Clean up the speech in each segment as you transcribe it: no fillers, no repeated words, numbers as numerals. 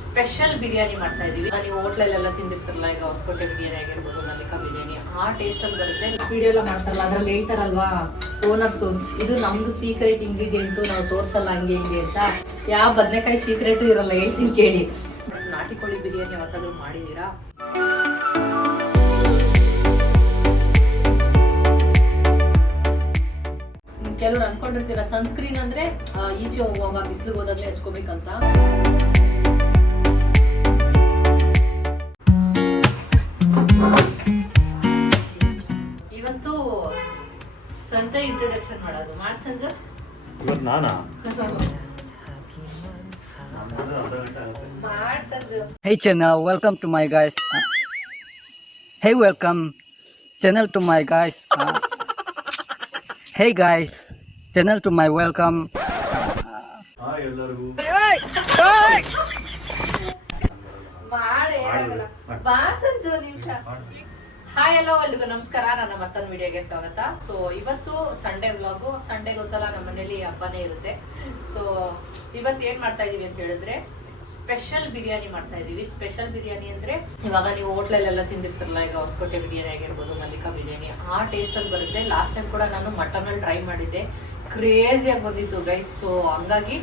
Special biryani ಮಾಡ್ತಾ ಇದೀವಿ. ನೀವು ಹೋಟ್ಲಲ್ಲೆಲ್ಲ ತಿಂದಿರ್ತಾರಲ್ಲ, ಈಗ ಹೊಸಕೋಟೆ ಬಿರಿಯಾನಿ ಆಗಿರ್ಬೋದು, ಮಲ್ಲಿಕಾ ಬಿರಿಯಾನಿ, ಆ ಟೇಸ್ಟ್ ಅಲ್ಲಿ ಬರುತ್ತೆ. ವಿಡಿಯೋ ಎಲ್ಲ ಮಾಡ್ತಾರಲ್ಲ, ಅದ್ರಲ್ಲಿ ಹೇಳ್ತಾರಲ್ವಾ ಓನರ್ಸ್, ಇದು ನಮ್ದು ಸೀಕ್ರೆಟ್ ಇಂಗ್ರೀಡಿಯೆಂಟ್, ನಾವು ತೋರ್ಸಲ್ಲ ಹಂಗೆ ಹಿಂಗೆ ಅಂತ. ಯಾವ ಬದನೆಕಾಯಿ ಸೀಕ್ರೆಟ್ ಇರಲ್ಲ, ಹೇಳ್ತೀನಿ ಕೇಳಿ. ನಾಟಿ ಕೋಳಿ ಬಿರಿಯಾನಿ ಯಾವತ್ತಾದ್ರೂ ಮಾಡಿದೀರಾ? ಕೆಲವ್ರು ಅನ್ಕೊಂಡಿರ್ತೀರ ಸನ್ಸ್ಕ್ರೀನ್ ಅಂದ್ರೆ ಈಚೆ ಹೋಗುವಾಗ ಬಿಸಿಲು ಹೋದಾಗ್ಲೇ ಹಚ್ಕೋಬೇಕಂತ. ಇವತ್ತು ಸಂಜೆ ಇಂಟ್ರೊಡಕ್ಷನ್ ಮಾಡೋದು. ಮಾಡಿ ಸಂಜೆ ಇವತ್ತು ನಾನಾ? ಮಾಡಿ ಸಂಜೆ. Hey channel, welcome to my guys. Hey, welcome channel to my guys. Hey guys, channel to my welcome. Hi ಎಲ್ಲರಿಗೂ. ಬಾ ಸಂಜು ನಿಮಿಷ. ಹಾಯ್ ಎಲ್ಲೋ ಎಲ್ರಿಗೂ ನಮಸ್ಕಾರ, ನನ್ನ ಮತ್ತೊಂದು ವಿಡಿಯೋಗೆ ಸ್ವಾಗತ. ಸೊ ಇವತ್ತು ಸಂಡೇ ವ್ಲಾಗು. ಸಂಡೇ ಗೊತ್ತಲ್ಲ, ನಮ್ಮ ಮನೇಲಿ ಹಬ್ಬನೇ ಇರುತ್ತೆ. ಸೊ ಇವತ್ತು ಏನ್ ಮಾಡ್ತಾ ಇದೀವಿ ಅಂತ ಹೇಳಿದ್ರೆ, ಸ್ಪೆಷಲ್ ಬಿರಿಯಾನಿ ಮಾಡ್ತಾ ಇದೀವಿ. ಸ್ಪೆಷಲ್ ಬಿರಿಯಾನಿ ಅಂದ್ರೆ ಇವಾಗ ನೀವು ಹೋಟ್ಲಲ್ಲೆಲ್ಲ ತಿಂದಿರ್ತಾರಲ್ಲ, ಈಗ ಹೊಸಕೋಟೆ ಬಿರಿಯಾನಿ ಆಗಿರ್ಬೋದು, ಮಲ್ಲಿಕಾ ಬಿರಿಯಾನಿ, ಆ ಟೇಸ್ಟ್ ಅಲ್ಲಿ ಬರುತ್ತೆ. ಲಾಸ್ಟ್ ಟೈಮ್ ಕೂಡ ನಾನು ಮಟನ್ ಅಲ್ಲಿ ಟ್ರೈ ಮಾಡಿದ್ದೆ, ಕ್ರೇಜಿಯಾಗಿ ಬಂದಿತ್ತು ಗೈಸ್. ಸೊ ಹಂಗಾಗಿ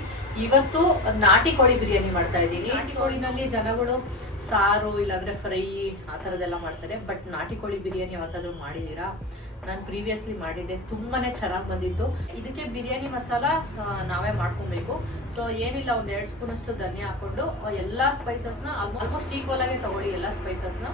ಇವತ್ತು ನಾಟಿ ಕೋಳಿ ಬಿರಿಯಾನಿ ಮಾಡ್ತಾ ಇದ್ದೀನಿ. ನಾಟಿ ಕೋಳಿನಲ್ಲಿ ಜನಗಳು ಸಾರು ಇಲ್ಲಾಂದ್ರೆ ಫ್ರೈ ಆ ಥರದ್ದೆಲ್ಲ ಮಾಡ್ತಾರೆ, ಬಟ್ ನಾಟಿ ಕೋಳಿ ಬಿರಿಯಾನಿ ಯಾವತ್ತಾದ್ರೂ ಮಾಡಿದೀರಾ? ನಾನು ಪ್ರೀವಿಯಸ್ಲಿ ಮಾಡಿದ್ದೆ, ತುಂಬಾನೇ ಚೆನ್ನಾಗಿ ಬಂದಿತ್ತು. ಇದಕ್ಕೆ ಬಿರಿಯಾನಿ ಮಸಾಲ ನಾವೇ ಮಾಡ್ಕೊಬೇಕು. ಸೊ ಏನಿಲ್ಲ, ಒಂದ್ 2 ಸ್ಪೂನ್ ಅಷ್ಟು ಧನಿಯಾ ಹಾಕೊಂಡು ಎಲ್ಲಾ ಸ್ಪೈಸಸ್ನ ಆಲ್ಮೋಸ್ಟ್ ಈಕ್ವಲ್ ಆಗಿ ತಗೊಳ್ಳಿ. ಎಲ್ಲಾ ಸ್ಪೈಸಸ್ನ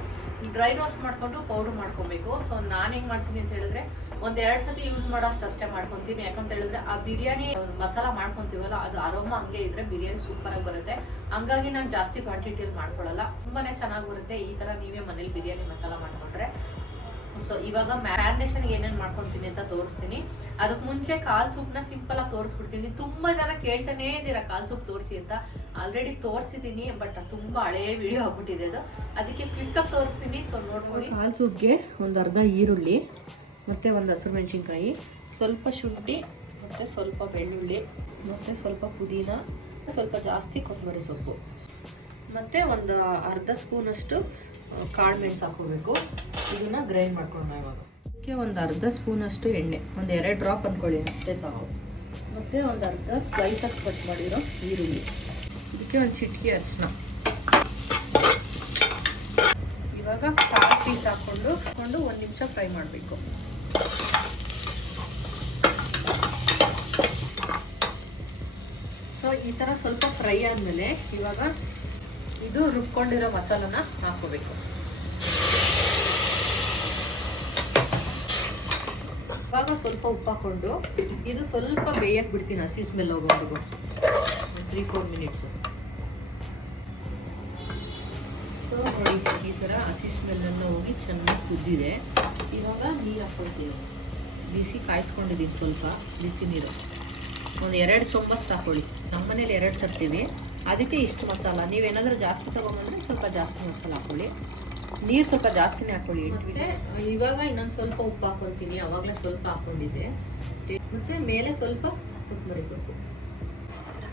ಡ್ರೈ ರೋಸ್ಟ್ ಮಾಡ್ಕೊಂಡು ಪೌಡರ್ ಮಾಡ್ಕೊಬೇಕು. ಸೊ ನಾನು ಹೆಂಗ್ ಮಾಡ್ತೀನಿ ಅಂತ ಹೇಳಿದ್ರೆ, ಒಂದ್ 2 ಸತಿ ಯೂಸ್ ಮಾಡೋಷ್ಟು ಅಷ್ಟೇ ಮಾಡ್ಕೊಂತೀನಿ. ಯಾಕಂತ ಹೇಳಿದ್ರೆ ಆ ಬಿರಿಯಾನಿ ಮಸಾಲ ಮಾಡ್ಕೊಂತೀವಲ್ಲ, ಅದು ಅರೋಮಾ ಹಂಗೆ ಇದ್ರೆ ಬಿರಿಯಾನಿ ಸೂಪರ್ ಆಗಿ ಬರುತ್ತೆ. ಹಂಗಾಗಿ ನಾನು ಜಾಸ್ತಿ ಕ್ವಾಂಟಿಟಿಯಲ್ಲಿ ಮಾಡ್ಕೊಳ್ಳಲ್ಲ, ತುಂಬಾನೇ ಚೆನ್ನಾಗಿ ಬರುತ್ತೆ. ಈ ತರ ನೀವೇ ಮನೇಲಿ ಬಿರಿಯಾನಿ ಮಸಾಲ ಮಾಡ್ಕೊಂಡ್ರೆ. ಸೊ ಇವಾಗ ಮ್ಯಾರಿನೇಷನ್ ಏನೇನ್ ಮಾಡ್ಕೊಂತೀನಿ ಅಂತ ತೋರಿಸ್ತೀನಿ. ಅದಕ್ಕೆ ಮುಂಚೆ ಕಾಲ್ ಸೂಪ್ನ ಸಿಂಪಲ್ ಆಗಿ ತೋರಿಸ್ಬಿಡ್ತೀನಿ. ತುಂಬಾ ಜನ ಕೇಳ್ತಾನೆ ಇದ್ದೀರಾ ಕಾಲ್ ಸೂಪ್ ತೋರಿಸಿ ಅಂತ. ಆಲ್ರೆಡಿ ತೋರಿಸಿದೀನಿ, ಬಟ್ ತುಂಬಾ ಹಳೇ ವಿಡಿಯೋ ಆಗ್ಬಿಟ್ಟಿದೆ ಅದು. ಅದಕ್ಕೆ ಕ್ವಿಕ್ ಆಗಿ ತೋರಿಸ್ತೀನಿ. ಸೊ ನೋಡ್ಕೊಳ್ಳಿ. ಕಾಲ್ ಸೂಪ್ಗೆ ಒಂದು ಅರ್ಧ ಈರುಳ್ಳಿ, ಮತ್ತೆ ಒಂದು ಹಸಿರು ಮೆಣಸಿನ್ಕಾಯಿ, ಸ್ವಲ್ಪ ಶುಂಠಿ, ಮತ್ತೆ ಸ್ವಲ್ಪ ಬೆಳ್ಳುಳ್ಳಿ, ಮತ್ತೆ ಸ್ವಲ್ಪ ಪುದೀನ, ಸ್ವಲ್ಪ ಜಾಸ್ತಿ ಕೊತ್ತಂಬರಿ ಸೊಪ್ಪು, ಮತ್ತೆ ಒಂದು ಅರ್ಧ ಸ್ಪೂನ್ ಅಷ್ಟು ಕಾಳು ಮೆಣಸು ಹಾಕೋಬೇಕು. ಇದನ್ನ ಗ್ರೈಂಡ್ ಮಾಡ್ಕೊಂಡು ಇವಾಗ ಇದಕ್ಕೆ ಒಂದು ಅರ್ಧ ಸ್ಪೂನ್ ಅಷ್ಟು ಎಣ್ಣೆ, ಒಂದು 2 ಡ್ರಾಪ್ ಅಂದ್ಕೊಳ್ಳಿ ಅಷ್ಟೇ ಸಾಕು. ಮತ್ತೆ ಒಂದು ಅರ್ಧ ಸ್ಲೈಸ್ ಆಗಿ ಕಟ್ ಮಾಡಿರೋ ಈರುಳ್ಳಿ, ಇದಕ್ಕೆ ಒಂದು ಚಿಟಿಕೆ ಅರಿಶಿನ. ಇವಾಗ ಕಾಳು ಪೀಸ್ ಹಾಕೊಂಡು 1 ನಿಮಿಷ ಫ್ರೈ ಮಾಡಬೇಕು. ಸೊ ಈ ಥರ ಸ್ವಲ್ಪ ಫ್ರೈ ಆದಮೇಲೆ ಇವಾಗ ಇದು ರುಬ್ಕೊಂಡಿರೋ ಮಸಾಲನ ಹಾಕೋಬೇಕು. ಇವಾಗ ಸ್ವಲ್ಪ ಉಪ್ಪು ಹಾಕೊಂಡು ಇದು ಸ್ವಲ್ಪ ಬೇಯಕ್ಕೆ ಬಿಡ್ತೀನಿ, ಹಸಿ ಸ್ಮೆಲ್ ಹೋಗೋವರೆಗೂ 3-4 ಮಿನಿಟ್ಸು. ಸೊ ನೋಡಿ, ಈ ಥರ ಹಸಿ ಸ್ಮೆಲ್ಲೆಲ್ಲ ಹೋಗಿ ಚೆನ್ನಾಗಿ ಕುದ್ದಿದೆ. ಇವಾಗ ನೀರು ಹಾಕ್ಕೊಳ್ತೀವಿ. ಬಿಸಿ ಕಾಯಿಸ್ಕೊಂಡಿದ್ದೀನಿ, ಸ್ವಲ್ಪ ಬಿಸಿ ನೀರು. ಒಂದು 2 ಚೊಂಬಷ್ಟು ಹಾಕೊಳ್ಳಿ. ನಮ್ಮ ಮನೇಲಿ 2 ತರ್ತೀವಿ, ಅದಕ್ಕೆ ಇಷ್ಟು ಮಸಾಲ. ನೀವೇನಾದರೂ ಜಾಸ್ತಿ ತೊಗೊಂಬಂದರೆ ಸ್ವಲ್ಪ ಜಾಸ್ತಿ ಮಸಾಲ ಹಾಕೊಳ್ಳಿ. ನೀರು ಸ್ವಲ್ಪ ಜಾಸ್ತಿನೇ ಹಾಕೊಳ್ಳಿ. ಮತ್ತೆ ಇವಾಗ ಇನ್ನೊಂದು ಸ್ವಲ್ಪ ಉಪ್ಪು ಹಾಕೊತೀನಿ, ಅವಾಗಲೇ ಸ್ವಲ್ಪ ಹಾಕ್ಕೊಂಡಿದ್ದೆ. ಮತ್ತು ಮೇಲೆ ಸ್ವಲ್ಪ ಕೊತ್ತಂಬರಿ ಸೊಪ್ಪು.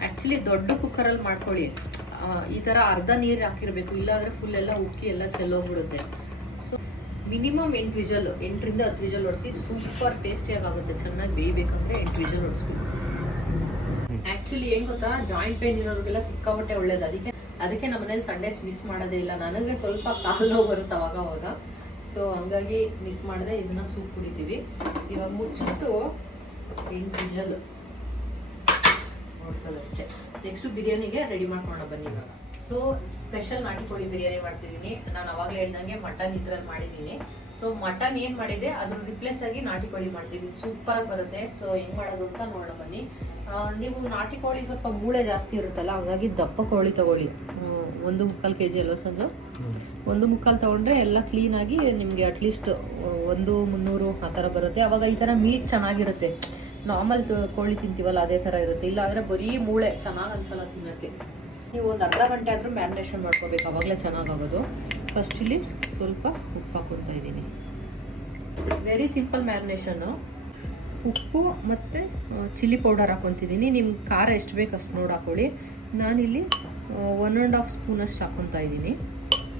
ಆ್ಯಕ್ಚುಲಿ ದೊಡ್ಡ ಕುಕ್ಕರಲ್ಲಿ ಮಾಡ್ಕೊಳ್ಳಿ. ಈ ಥರ ಅರ್ಧ ನೀರು ಹಾಕಿರಬೇಕು, ಇಲ್ಲಾಂದರೆ ಫುಲ್ ಎಲ್ಲ ಉಕ್ಕಿ ಎಲ್ಲ ಚೆಲ್ಲೋಗ್ಬಿಡುತ್ತೆ. ಸೊ ಮಿನಿಮಮ್ 8 ವಿಜಲ್, 8ರಿಂದ 10 ವಿಜಲ್ ಹೊಡಿಸಿ. ಸೂಪರ್ ಟೇಸ್ಟಿಯಾಗಿ ಆಗುತ್ತೆ. ಚೆನ್ನಾಗಿ ಬೇಯಬೇಕಂದ್ರೆ 8 ವಿಜಲ್ ಹೊಡಿಸ್ಬೇಕು. ಆಕ್ಚುಲಿ ಏನ್ ಗೊತ್ತಾ, ಜಾಯಿಂಟ್ ಪೇನ್ ಇರೋರಿಗೆಲ್ಲ ಸಿಕ್ಕಾಪಟ್ಟೆ ಒಳ್ಳೇದು. ಅದಕ್ಕೆ ನಮ್ಮ ಮನೇಲಿ ಸಂಡೇಸ್ ಮಿಸ್ ಮಾಡೋದೇ ಇಲ್ಲ. ನನಗೆ ಸ್ವಲ್ಪ ಕಾಲು ನೋವು ಬರುತ್ತೆ ಅವಾಗ. ಸೊ ಹಂಗಾಗಿ ಮಿಸ್ ಮಾಡಿದ್ರೆ ಇದನ್ನ ಸೂಪ್ ಕುಡಿತೀವಿ. ಇವಾಗ ಮುಚ್ಚಿಬಿಟ್ಟು 8 ವಿಜಲ್ ನೋಡ್ಸೋದಷ್ಟೇ. ನೆಕ್ಸ್ಟ್ ಬಿರಿಯಾನಿಗೆ ರೆಡಿ ಮಾಡ್ಕೊಳ್ಳೋಣ ಬನ್ನಿ ಇವಾಗ. ಸೊ ಸ್ಪೆಷಲ್ ನಾಟಿ ಕೋಳಿ ಬಿರಿಯಾನಿ ಮಾಡ್ತಿದ್ದೀನಿ. ನಾನು ಅವಾಗಲೇ ಹೇಳ್ದಂಗೆ ಮಟನ್ ಇದ್ರಲ್ಲಿ ಮಾಡಿದ್ದೀನಿ. ಸೊ ಮಟನ್ ಏನು ಮಾಡಿದೆ ಅದ್ರ ರಿಪ್ಲೇಸ್ ಆಗಿ ನಾಟಿ ಕೋಳಿ ಮಾಡ್ತಿದ್ದೀನಿ. ಸೂಪರ್ ಆಗಿ ಬರುತ್ತೆ. ಸೊ ಹೆಂಗ್ ಮಾಡೋದು ಅಂತ ನೋಡೋಣ ಬನ್ನಿ. ನೀವು ನಾಟಿ ಕೋಳಿ ಸ್ವಲ್ಪ ಮೂಳೆ ಜಾಸ್ತಿ ಇರುತ್ತಲ್ಲ, ಹಾಗಾಗಿ ದಪ್ಪ ಕೋಳಿ ತಗೊಳ್ಳಿ. 1.25 kg ಅಲ್ವ ಸಂಜು? 1.25 ತಗೊಂಡ್ರೆ ಎಲ್ಲ ಕ್ಲೀನಾಗಿ ನಿಮಗೆ ಅಟ್ಲೀಸ್ಟ್ 1-300 ಆ ಥರ ಬರುತ್ತೆ. ಅವಾಗ ಈ ಥರ ಮೀಟ್ ಚೆನ್ನಾಗಿರುತ್ತೆ. ನಾರ್ಮಲ್ ಕೋಳಿ ತಿಂತೀವಲ್ಲ ಅದೇ ಥರ ಇರುತ್ತೆ. ಇಲ್ಲ ಅಂದರೆ ಬರೀ ಮೂಳೆ ಚೆನ್ನಾಗಿ ಅನ್ಸಲ್ಲ ತಿನ್ನೋಕ್ಕೆ. ನೀವು ಒಂದು ಅರ್ಧ ಗಂಟೆ ಆದರೂ ಮ್ಯಾರಿನೇಷನ್ ಮಾಡ್ಕೋಬೇಕು, ಅವಾಗಲೇ ಚೆನ್ನಾಗಾಗೋದು. ಫಸ್ಟ್ ಇಲ್ಲಿ ಸ್ವಲ್ಪ ಉಪ್ಪು ಹಾಕ್ಕೊಳ್ತಾ ಇದ್ದೀನಿ. ವೆರಿ ಸಿಂಪಲ್ ಮ್ಯಾರಿನೇಷನ್ನು. ಉಪ್ಪು ಮತ್ತು ಚಿಲ್ಲಿ ಪೌಡರ್ ಹಾಕ್ಕೊತಿದ್ದೀನಿ. ನಿಮ್ಗೆ ಖಾರ ಎಷ್ಟು ಬೇಕು ಅಷ್ಟು ನೋಡಿ ಹಾಕೊಳ್ಳಿ. ನಾನಿಲ್ಲಿ 1.5 ಸ್ಪೂನಷ್ಟು ಹಾಕೊತಾ ಇದ್ದೀನಿ.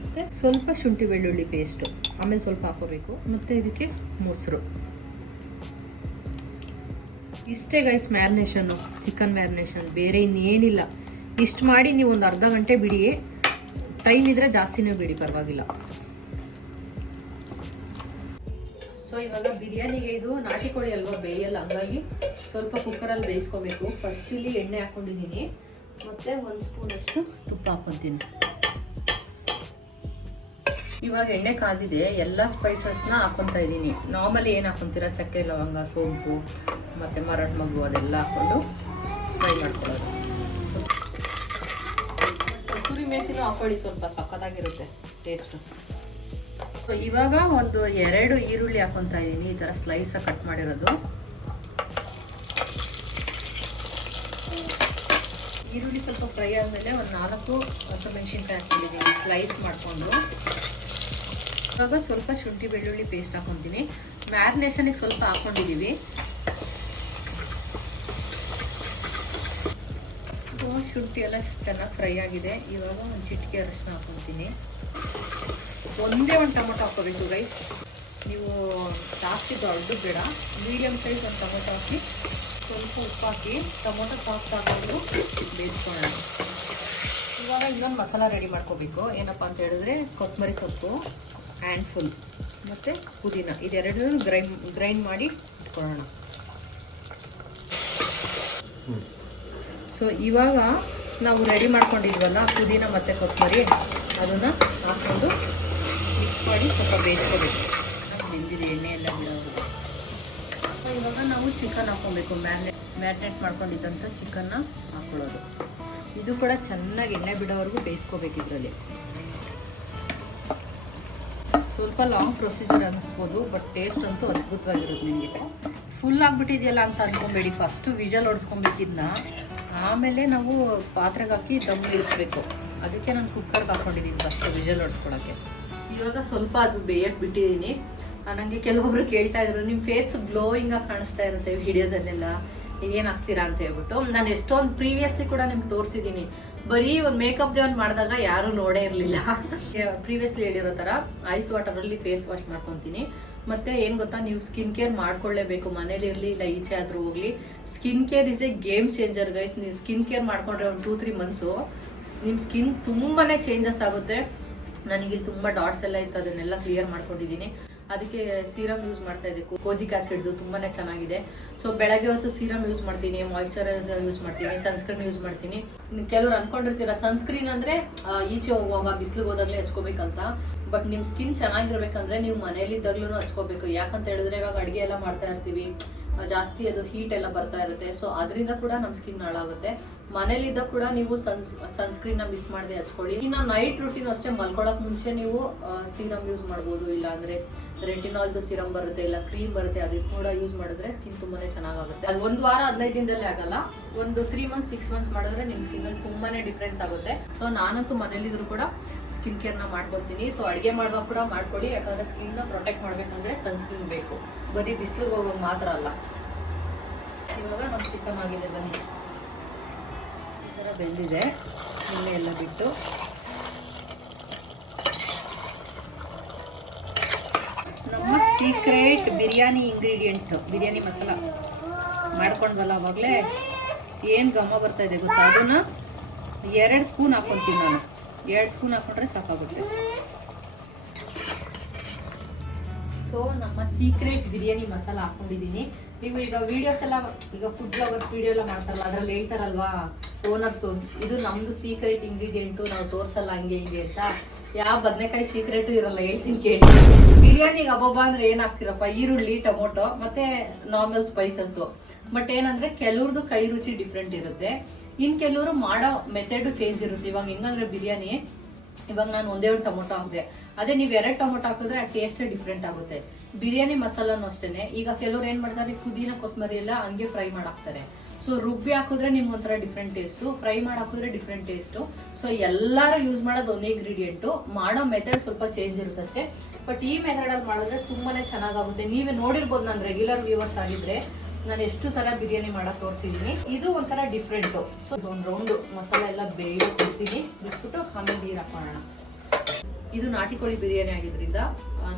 ಮತ್ತು ಸ್ವಲ್ಪ ಶುಂಠಿ ಬೆಳ್ಳುಳ್ಳಿ ಪೇಸ್ಟು, ಆಮೇಲೆ ಸ್ವಲ್ಪ ಹಾಕೋಬೇಕು. ಮತ್ತು ಇದಕ್ಕೆ ಮೊಸರು. ಇಷ್ಟೇ ಗೈಸ್ ಮ್ಯಾರಿನೇಷನ್ನು, ಚಿಕನ್ ಮ್ಯಾರಿನೇಷನ್, ಬೇರೆ ಇನ್ನೇನಿಲ್ಲ. ಇಷ್ಟು ಮಾಡಿ ನೀವು ಒಂದು ಅರ್ಧ ಗಂಟೆ ಬಿಡಿ. ಟೈಮ್ ಇದ್ರೆ ಜಾಸ್ತಿನೇ ಬಿಡಿ, ಪರವಾಗಿಲ್ಲ. ಸೊ ಇವಾಗ ಬಿರಿಯಾನಿಗೆ ಇದು ನಾಟಿ ಕೋಳಿ ಅಲ್ವಾ, ಬೇಯಲ್ಲ, ಹಂಗಾಗಿ ಸ್ವಲ್ಪ ಕುಕ್ಕರಲ್ಲಿ ಬೇಯಿಸ್ಕೋಬೇಕು. ಫಸ್ಟ್ ಇಲ್ಲಿ ಎಣ್ಣೆ ಹಾಕೊಂಡಿದ್ದೀನಿ, ಮತ್ತೆ 1 ಸ್ಪೂನಷ್ಟು ತುಪ್ಪ ಹಾಕೊತೀನಿ. ಇವಾಗ ಎಣ್ಣೆ ಕಾದಿದೆ, ಎಲ್ಲ ಸ್ಪೈಸಸ್ನ ಹಾಕೊತಾ ಇದ್ದೀನಿ. ನಾರ್ಮಲಿ ಏನು ಹಾಕೊತೀರಾ, ಚಕ್ಕೆ, ಲವಂಗ, ಸೋಂಪು ಮತ್ತು ಮರಟ್ ಮಗು ಅದೆಲ್ಲ ಹಾಕ್ಕೊಂಡು ಫ್ರೈ ಮಾಡ್ಕೊಳ್ಳೋದು. ಕಸೂರಿ ಮೇಥಿನೂ ಹಾಕೊಳ್ಳಿ, ಸ್ವಲ್ಪ ಸಖತ್ತಾಗಿರುತ್ತೆ ಟೇಸ್ಟು. ಸೊ ಇವಾಗ ಒಂದು 2 ಈರುಳ್ಳಿ ಹಾಕೊತಾ ಇದ್ದೀನಿ, ಈ ಥರ ಸ್ಲೈಸಾಗಿ ಕಟ್ ಮಾಡಿರೋದು. ಈರುಳ್ಳಿ ಸ್ವಲ್ಪ ಫ್ರೈ ಆದಮೇಲೆ ಒಂದು 4 ಹಸಿಮೆಣಸಿನ್ಕಾಯಿ ಹಾಕೊಂಡಿದ್ದೀನಿ ಸ್ಲೈಸ್ ಮಾಡಿಕೊಂಡು. ಇವಾಗ ಸ್ವಲ್ಪ ಶುಂಠಿ ಬೆಳ್ಳುಳ್ಳಿ ಪೇಸ್ಟ್ ಹಾಕೊತೀನಿ. ಮ್ಯಾರಿನೇಷನಿಗೆ ಸ್ವಲ್ಪ ಹಾಕ್ಕೊಂಡಿದ್ದೀವಿ. ಶುಂಠಿ ಎಲ್ಲ ಚೆನ್ನಾಗಿ ಫ್ರೈ ಆಗಿದೆ. ಇವಾಗ ಒಂದು ಚಿಟಿಕೆ ಅರಿಶಿನ ಹಾಕೊತೀನಿ. ಒಂದೇ ಒಂದು ಟೊಮೊಟೊ ಹಾಕೋಬೇಕು ಗೈಸ್. ನೀವು ಜಾಸ್ತಿ ದೊಡ್ಡದು ಬೇಡ, ಮೀಡಿಯಮ್ ಸೈಜ್ ಒಂದು ಟೊಮೊಟೊ ಹಾಕಿ, ಸ್ವಲ್ಪ ಉಪ್ಪು ಹಾಕಿ ಟೊಮೊಟೊ ಸಾಫ್ಟ್ ಹಾಕೊಂಡು ಬೇಯಿಸ್ಕೊಳ್ಳೋಣ. ಇವಾಗ ಇನ್ನೊಂದು ಮಸಾಲ ರೆಡಿ ಮಾಡ್ಕೋಬೇಕು. ಏನಪ್ಪ ಅಂತ ಹೇಳಿದ್ರೆ ಕೊತ್ತಂಬರಿ ಸೊಪ್ಪು ಹ್ಯಾಂಡ್ಫುಲ್ ಮತ್ತು ಪುದೀನ, ಇದೆರಡೂ ಗ್ರೈಂಡ್ ಮಾಡಿ ಇಟ್ಕೊಳ್ಳೋಣ. ಸೊ ಇವಾಗ ನಾವು ರೆಡಿ ಮಾಡ್ಕೊಂಡಿದ್ವಲ್ಲ ಪುದೀನ ಮತ್ತು ಕೊತ್ತಂಬರಿ, ಅದನ್ನು ಹಾಕ್ಕೊಂಡು ಮಿಕ್ಸ್ ಮಾಡಿ ಸ್ವಲ್ಪ ಬೇಯಿಸ್ಕೋಬೇಕು. ಬೆಂದಿದೆ, ಎಣ್ಣೆ ಎಲ್ಲ ಬಿಡೋದು. ಸೊ ಇವಾಗ ನಾವು ಚಿಕನ್ ಹಾಕ್ಕೊಬೇಕು. ಮ್ಯಾರಿನೇಟ್ ಮಾಡ್ಕೊಂಡಿದ್ದಂಥ ಚಿಕನ್ನ ಹಾಕ್ಕೊಳ್ಳೋದು. ಇದು ಕೂಡ ಚೆನ್ನಾಗಿ ಎಣ್ಣೆ ಬಿಡೋವರೆಗೂ ಬೇಯಿಸ್ಕೋಬೇಕು. ಇದರಲ್ಲಿ ಸ್ವಲ್ಪ ಲಾಂಗ್ ಪ್ರೊಸೀಜರ್ ಅನ್ನಿಸ್ಬೋದು, ಬಟ್ ಟೇಸ್ಟ್ ಅಂತೂ ಅದ್ಭುತವಾಗಿರುತ್ತೆ. ನಿಮಗೆ ಫುಲ್ ಆಗಿಬಿಟ್ಟಿದೆಯಲ್ಲ ಅಂತ ಅಂದ್ಕೊಬೇಡಿ. ಫಸ್ಟು ವಿಷಲ್ ಹೊಡ್ಸ್ಕೊಬೇಕಿದ್ನ, ಆಮೇಲೆ ನಾವು ಪಾತ್ರೆಗೆ ಹಾಕಿ ದಮ್ ಇಳಿಸ್ಬೇಕು. ಅದಕ್ಕೆ ನಾನು ಕುಕ್ಕರ್ಗೆ ಹಾಕ್ಕೊಂಡಿದ್ದೀನಿ ಫಸ್ಟು ವಿಷಲ್ ಹೊಡ್ಸ್ಕೊಳಕ್ಕೆ. ಇವಾಗ ಸ್ವಲ್ಪ ಅದು ಬೇಯಕ್ಕೆ ಬಿಟ್ಟಿದ್ದೀನಿ. ನನಗೆ ಕೆಲವೊಬ್ರು ಕೇಳ್ತಾ ಇದ್ರು, ನಿಮ್ಮ ಫೇಸ್ ಗ್ಲೋಯಿಂಗಾಗಿ ಕಾಣಿಸ್ತಾ ಇರುತ್ತೆ ವಿಡಿಯೋದಲ್ಲೆಲ್ಲ, ಏನು ಹಾಕ್ತೀರಾ ಅಂತ ಹೇಳ್ಬಿಟ್ಟು. ನಾನು ಎಷ್ಟೊಂದು ಪ್ರೀವಿಯಸ್ಲಿ ಕೂಡ ನಿಮ್ಗೆ ತೋರಿಸಿದ್ದೀನಿ. ಬರೀ ಒಂದು ಮೇಕಪ್ ಡೇ ಒಂದು ಮಾಡಿದಾಗ ಯಾರೂ ನೋಡೇ ಇರಲಿಲ್ಲ. ಪ್ರೀವಿಯಸ್ಲಿ ಹೇಳಿರೋ ಥರ ಐಸ್ ವಾಟರಲ್ಲಿ ಫೇಸ್ ವಾಶ್ ಮಾಡ್ಕೊತೀನಿ. ಮತ್ತು ಏನು ಗೊತ್ತಾ, ನೀವು ಸ್ಕಿನ್ ಕೇರ್ ಮಾಡ್ಕೊಳ್ಳೇಬೇಕು. ಮನೇಲಿ ಇರಲಿ ಇಲ್ಲ ಈಚೆ ಆದರೂ ಹೋಗಲಿ, skin care is A game changer guys. ನೀವು ಸ್ಕಿನ್ ಕೇರ್ ಮಾಡ್ಕೊಂಡ್ರೆ ಒಂದು 2-3 ಮಂತ್ಸು ನಿಮ್ಮ ಸ್ಕಿನ್ ತುಂಬಾ ಚೇಂಜಸ್ ಆಗುತ್ತೆ. ನನಗಿಲ್ಲಿ ತುಂಬ ಡಾಟ್ಸ್ ಎಲ್ಲ ಇತ್ತು, ಅದನ್ನೆಲ್ಲ ಕ್ಲಿಯರ್ ಮಾಡ್ಕೊಂಡಿದ್ದೀನಿ. ಅದಕ್ಕೆ ಸೀರಮ್ ಯೂಸ್ ಮಾಡ್ತಾ ಇದ್ದೆ, ಕೋಜಿಕ್ ಆಸಿಡ್ದು, ತುಂಬಾ ಚೆನ್ನಾಗಿದೆ. ಸೊ ಬೆಳಗ್ಗೆ ಹೊತ್ತು ಸೀರಮ್ ಯೂಸ್ ಮಾಡ್ತೀನಿ, ಮಾಯಿಶ್ಚರೈಸರ್ ಯೂಸ್ ಮಾಡ್ತೀನಿ, ಸನ್ಸ್ಕ್ರೀನ್ ಯೂಸ್ ಮಾಡ್ತೀನಿ. ಕೆಲವ್ರು ಅನ್ಕೊಂಡಿರ್ತೀರ ಸನ್ಸ್ಕ್ರೀನ್ ಅಂದರೆ ಈಚೆ ಹೋಗುವಾಗ ಬಿಸಿಲಿಗೆ ಹೋದಾಗಲೇ ಹಚ್ಕೋಬೇಕಂತ. ಬಟ್ ನಿಮ್ಮ ಸ್ಕಿನ್ ಚೆನ್ನಾಗಿರ್ಬೇಕಂದ್ರೆ ನೀವು ಮನೇಲಿದ್ದಾಗ್ಲೂ ಹಚ್ಕೋಬೇಕು. ಯಾಕಂತ ಹೇಳಿದ್ರೆ ಇವಾಗ ಅಡುಗೆ ಎಲ್ಲ ಮಾಡ್ತಾ ಇರ್ತೀವಿ, ಜಾಸ್ತಿ ಅದು ಹೀಟ್ ಎಲ್ಲ ಬರ್ತಾ ಇರುತ್ತೆ. ಸೊ ಅದರಿಂದ ಕೂಡ ನಮ್ಮ ಸ್ಕಿನ್ ಹಾಳಾಗುತ್ತೆ. ಮನೇಲಿದ್ದಾಗ ಕೂಡ ನೀವು ಸನ್ಸ್ಕ್ರೀನ್ನ ಮಿಸ್ ಮಾಡದೆ ಹಚ್ಕೊಳ್ಳಿ. ಇನ್ನು ನೈಟ್ ರೂಟೀನ್ ಅಷ್ಟೇ, ಮಲ್ಕೊಳ್ಳೋಕೆ ಮುಂಚೆ ನೀವು ಸೀರಮ್ ಯೂಸ್ ಮಾಡ್ಬೋದು. ಇಲ್ಲ ಅಂದರೆ ರೆಟಿನಾಲ್ದು ಸೀರಮ್ ಬರುತ್ತೆ, ಇಲ್ಲ ಕ್ರೀಮ್ ಬರುತ್ತೆ, ಅದಕ್ಕೆ ಕೂಡ ಯೂಸ್ ಮಾಡಿದ್ರೆ ಸ್ಕಿನ್ ತುಂಬಾ ಚೆನ್ನಾಗುತ್ತೆ. ಅದು 1 ವಾರ 15 ದಿನದಲ್ಲೇ ಆಗಲ್ಲ, ಒಂದು 3 ಮಂತ್ಸ್ 6 ಮಂತ್ಸ್ ಮಾಡಿದ್ರೆ ನಿಮ್ಮ ಸ್ಕಿನ್ನಲ್ಲಿ ತುಂಬಾ ಡಿಫ್ರೆನ್ಸ್ ಆಗುತ್ತೆ. ಸೊ ನಾನಂತೂ ಮನೇಲಿದ್ರು ಕೂಡ ಸ್ಕಿನ್ ಕೇರ್ನ ಮಾಡ್ಕೊತೀನಿ. ಸೊ ಅಡುಗೆ ಮಾಡುವಾಗ ಕೂಡ ಮಾಡ್ಕೊಳ್ಳಿ, ಯಾಕಂದರೆ ಸ್ಕಿನ್ನ ಪ್ರೊಟೆಕ್ಟ್ ಮಾಡಬೇಕಂದ್ರೆ ಸನ್ಸ್ಕ್ರೀನ್ ಬೇಕು, ಬರೀ ಬಿಸಿಲಿಗೆ ಹೋಗೋದು ಮಾತ್ರ ಅಲ್ಲ. ಇವಾಗ ನಮ್ಮ ಚಿಕನ್ ಆಗಿದೆ, ಬನ್ನಿ ಈ ಥರ ಬೆಂದಿದೆ, ಎಣ್ಣೆ ಎಲ್ಲ ಬಿಟ್ಟು. ನಮ್ಮ ಸೀಕ್ರೆಟ್ ಬಿರಿಯಾನಿ ಇಂಗ್ರೀಡಿಯೆಂಟ್, ಬಿರಿಯಾನಿ ಮಸಾಲ ಮಾಡ್ಕೊಂಡ್ವಲ್ಲ ಅವಾಗಲೇ, ಏನು ಘಮ ಬರ್ತಾ ಇದೆ ಗೊತ್ತಾ, ಅದನ್ನು 2 ಸ್ಪೂನ್ ಹಾಕ್ಕೊತೀನಿ ನಾನು. 2 ಸ್ಪೂನ್ ಹಾಕೊಂಡ್ರೆ ಸಾಕಾಗುತ್ತೆ. ಸೊ ನಮ್ಮ ಸೀಕ್ರೆಟ್ ಬಿರಿಯಾನಿ ಮಸಾಲ ಹಾಕೊಂಡಿದ್ದೀನಿ. ನೀವು ಈಗ ವಿಡಿಯೋಸ್ ಎಲ್ಲ, ಈಗ ಫುಡ್ ಬ್ಲಾಗರ್ಸ್ ವಿಡಿಯೋ ಎಲ್ಲ ಮಾಡ್ತಾರಲ್ಲ, ಅದ್ರಲ್ಲಿ ಹೇಳ್ತಾರಲ್ವಾ ಓನರ್ಸು, ಇದು ನಮ್ದು ಸೀಕ್ರೆಟ್ ಇಂಗ್ರೀಡಿಯೆಂಟು, ನಾವು ತೋರ್ಸಲ್ಲ ಹಂಗೆ ಹಿಂಗೆ ಅಂತ. ಯಾವ ಬದನೆಕಾಯಿ ಸೀಕ್ರೆಟು ಇರಲ್ಲ, ಹೇಳ್ತೀನಿ ಕೇಳಿ. ಬಿರಿಯಾನಿಗೆ ಹಬ್ಬ ಅಂದ್ರೆ ಏನ್ ಹಾಕ್ತಿರಪ್ಪ, ಈರುಳ್ಳಿ, ಟೊಮೊಟೊ ಮತ್ತೆ ನಾರ್ಮಲ್ ಸ್ಪೈಸಸ್ಸು. ಬಟ್ ಏನಂದ್ರೆ ಕೆಲವ್ರದ್ದು ಕೈ ರುಚಿ ಡಿಫ್ರೆಂಟ್ ಇರುತ್ತೆ, ಇನ್ ಕೆಲವರು ಮಾಡೋ ಮೆಥಡ್ ಚೇಂಜ್ ಇರುತ್ತೆ. ಇವಾಗ ಹೆಂಗಂದ್ರೆ ಬಿರಿಯಾನಿ, ಇವಾಗ ನಾನು ಒಂದೇ ಒಂದು ಟೊಮೊಟೊ ಹಾಕಿದೆ, ಅದೇ ನೀವು 2 ಟೊಮೊಟೊ ಹಾಕಿದ್ರೆ ಆ ಟೇಸ್ಟೇ ಡಿಫ್ರೆಂಟ್ ಆಗುತ್ತೆ. ಬಿರಿಯಾನಿ ಮಸಾಲನೂ ಅಷ್ಟೇನೆ. ಈಗ ಕೆಲವ್ರು ಏನ್ ಮಾಡ್ತಾರೆ, ಪುದೀನ ಕೊತ್ತಂಬರಿ ಎಲ್ಲ ಹಂಗೆ ಫ್ರೈ ಮಾಡಾಕ್ತಾರೆ. ಸೊ ರುಬ್ಬಿ ಹಾಕಿದ್ರೆ ನಿಮ್ಗೆ ಒಂಥರ ಡಿಫ್ರೆಂಟ್ ಟೇಸ್ಟು, ಫ್ರೈ ಮಾಡಿ ಹಾಕಿದ್ರೆ ಡಿಫ್ರೆಂಟ್ ಟೇಸ್ಟು. ಸೊ ಎಲ್ಲರೂ ಯೂಸ್ ಮಾಡೋದು ಒಂದೇ ಇಂಗ್ರೀಡಿಯೆಂಟು, ಮಾಡೋ ಮೆಥಡ್ ಸ್ವಲ್ಪ ಚೇಂಜ್ ಇರುತ್ತೆ ಅಷ್ಟೇ. ಬಟ್ ಈ ಮೆಥಡಲ್ಲಿ ಮಾಡಿದ್ರೆ ತುಂಬಾನೇ ಚೆನ್ನಾಗಾಗುತ್ತೆ. ನೀವೇ ನೋಡಿರ್ಬೋದು, ನಾನು ರೆಗ್ಯುಲರ್ ವ್ಯೂವರ್ಸ್ ಆಗಿದ್ರೆ ನಾನು ಎಷ್ಟು ತರ ಬಿರಿಯಾನಿ ಮಾಡಕ್ ತೋರಿಸಿದೀನಿ. ಇದು ಒಂಥರ ಡಿಫ್ರೆಂಟ್. ಸೊ ಒಂದು ರೌಂಡ್ ಮಸಾಲೆ ಎಲ್ಲ ಬೇಯೋಕೆ ಬಿಡ್ತೀನಿ, ಬಿಟ್ಬಿಟ್ಟು ಆಮೇಲೆ ನೀರು ಹಾಕೋಣ. ಇದು ನಾಟಿ ಕೋಳಿ ಬಿರಿಯಾನಿ ಆಗಿದ್ರಿಂದ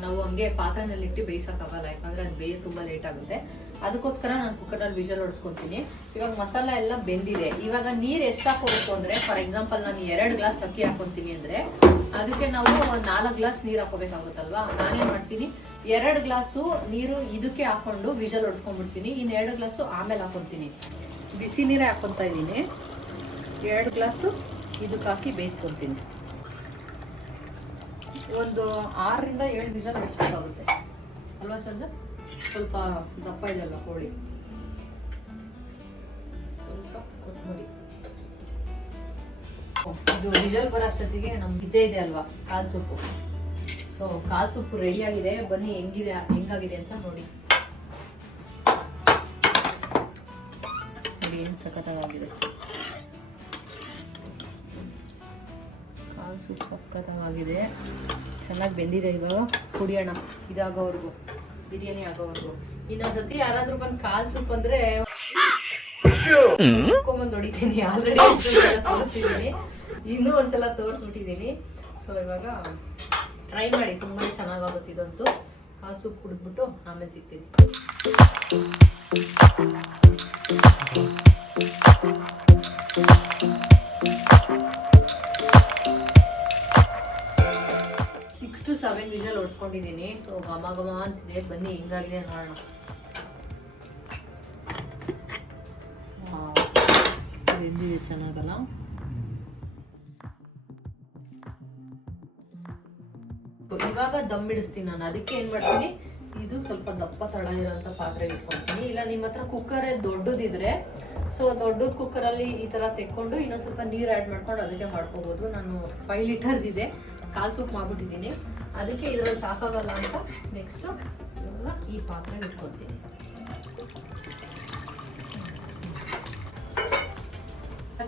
ನಾವು ಹಂಗೆ ಪಾತ್ರೆನಲ್ಲಿ ಇಟ್ಟು ಬೇಯಿಸಕ್ಕಾಗಲ್ಲ, ಯಾಕಂದ್ರೆ ಅದು ಬೇಯ ತುಂಬಾ ಲೇಟ್ ಆಗುತ್ತೆ. ಅದಕ್ಕೋಸ್ಕರ ನಾನು ಕುಕ್ಕರಲ್ಲಿ ವಿಷಲ್ ಹೊಡ್ಸ್ಕೊಂತೀನಿ. ಇವಾಗ ಮಸಾಲ ಎಲ್ಲ ಬೆಂದಿದೆ. ಇವಾಗ ನೀರು ಎಷ್ಟು ಹಾಕೋಬೇಕು ಅಂದ್ರೆ, ಫಾರ್ ಎಕ್ಸಾಂಪಲ್ ನಾನು 2 ಗ್ಲಾಸ್ ಅಕ್ಕಿ ಹಾಕೊಂತೀನಿ ಅಂದ್ರೆ ಅದಕ್ಕೆ ನಾವು 4 ಗ್ಲಾಸ್ ನೀರು ಹಾಕೋಬೇಕಾಗುತ್ತಲ್ವಾ. ನಾನೇನ್ ಮಾಡ್ತೀನಿ, 2 ಗ್ಲಾಸು ನೀರು ಇದಕ್ಕೆ ಹಾಕೊಂಡು ವಿಷಲ್ ಹೊಡ್ಸ್ಕೊಂಡ್ಬಿಡ್ತೀನಿ. ಇನ್ನು 2 ಗ್ಲಾಸು ಆಮೇಲೆ ಹಾಕೊಂತೀನಿ. ಬಿಸಿ ನೀರೇ ಹಾಕೊಂತ ಇದ್ದೀನಿ. 2 ಗ್ಲಾಸು ಇದಕ್ಕೆ ಹಾಕಿ ಬೇಯಿಸ್ಕೊತೀನಿ. ಒಂದು 6ರಿಂದ 7 ವಿಷಲ್ ಹೊಡಿಸ್ಬೇಕಾಗುತ್ತೆ ಅಲ್ವಾ ಸಂಜೆ? ಸ್ವಲ್ಪ ದಪ್ಪ ಇದೆಯಲ್ಲ ಕೋಳಿ. ಸ್ವಲ್ಪ ಕೊತ್ತಂಬರಿ. ಇದು ವಿಷಲ್ ಬರೋ ಅಷ್ಟೊತ್ತಿಗೆ ನಮ್ಗೆ ಇದೆ ಅಲ್ವಾ ಕಾಲ್ ಸೊಪ್ಪು. ಸೊ ಕಾಲ್ ಸೊಪ್ಪು ರೆಡಿ ಆಗಿದೆ. ಬನ್ನಿ ಹೆಂಗಾಗಿದೆ ಅಂತ ನೋಡಿ. ನೋಡಿ ಏನು ಸಖತ್ತಾಗಿದೆ. ಕಾಲ್ ಸೂಪ್ ಸಖತ್ತಾಗಿದೆ, ಚೆನ್ನಾಗಿ ಬೆಂದಿದೆ. ಇವಾಗ ಕುಡಿಯೋಣ ಇದಾಗೋವರೆಗೂ, ಬಿರಿಯಾನಿ ಆಗೋವರೆಗೂ. ಇನ್ನೊಂದ್ಸತಿ ಯಾರಾದ್ರೂ ಬಂದು ಕಾಲ್ ಸೂಪ್ ಅಂದ್ರೆ ಬಂದು ಹೊಡಿತೀನಿ. ಆಲ್ರೆಡಿ ತೋರಿಸ್ತಿದ್ದೀನಿ, ಇನ್ನೂ ಒಂದ್ಸಲ ತೋರಿಸ್ಬಿಟ್ಟಿದ್ದೀನಿ. ಸೊ ಇವಾಗ ಟ್ರೈ ಮಾಡಿ, ತುಂಬಾ ಚೆನ್ನಾಗಾಗುತ್ತೆ ಇದಂತೂ. ಕಾಲ್ ಸೂಪ್ ಕುಡಿದ್ಬಿಟ್ಟು ಆಮೇಲೆ ಸಿಗ್ತೀನಿ. 6 to 7 ವಿಷಲ್ ಹೊಡ್ಸ್ಕೊಂಡಿದ್ದೀನಿ. ಸೊ ಘಮ ಘಮ ಅಂತಿದೆ. ಬನ್ನಿ ಹಿಂಗಾಗಿದೆ ನೋಡೋಣ. ಬೆಂದಿದೆ ಚೆನ್ನಾಗಲ್ಲ. ಇವಾಗ ದಮ್ ಇಡಿಸ್ತೀನಿ ನಾನು. ಅದಕ್ಕೆ ಏನ್ ಮಾಡ್ತೀನಿ, ಇದು ಸ್ವಲ್ಪ ದಪ್ಪ ತಳ ಇರೋಂಥ ಪಾತ್ರೆ ಇಟ್ಕೊತೀನಿ. ಇಲ್ಲ ನಿಮ್ಮ ಹತ್ರ ಕುಕ್ಕರ್ ದೊಡ್ಡದಿದ್ರೆ, ಸೊ ದೊಡ್ಡದ ಕುಕ್ಕರಲ್ಲಿ ಈ ತರ ತೆಕ್ಕೊಂಡು ಇನ್ನೊಂದು ಸ್ವಲ್ಪ ನೀರು ಆ್ಯಡ್ ಮಾಡ್ಕೊಂಡು ಅದಕ್ಕೆ ಮಾಡ್ಕೋಬಹುದು. ನಾನು 5 ಲೀಟರ್ದಿದೆ, ಕಾಲ್ ಸೂಪ್ ಮಾಡ್ಬಿಟ್ಟಿದ್ದೀನಿ. ಅದಕ್ಕೆ ಇದರಲ್ಲಿ ಸಾಕಾಗಲ್ಲ ಅಂತ ನೆಕ್ಸ್ಟ್ ಇವೆಲ್ಲ ಈ ಪಾತ್ರೆ ಇಟ್ಕೊತೀನಿ.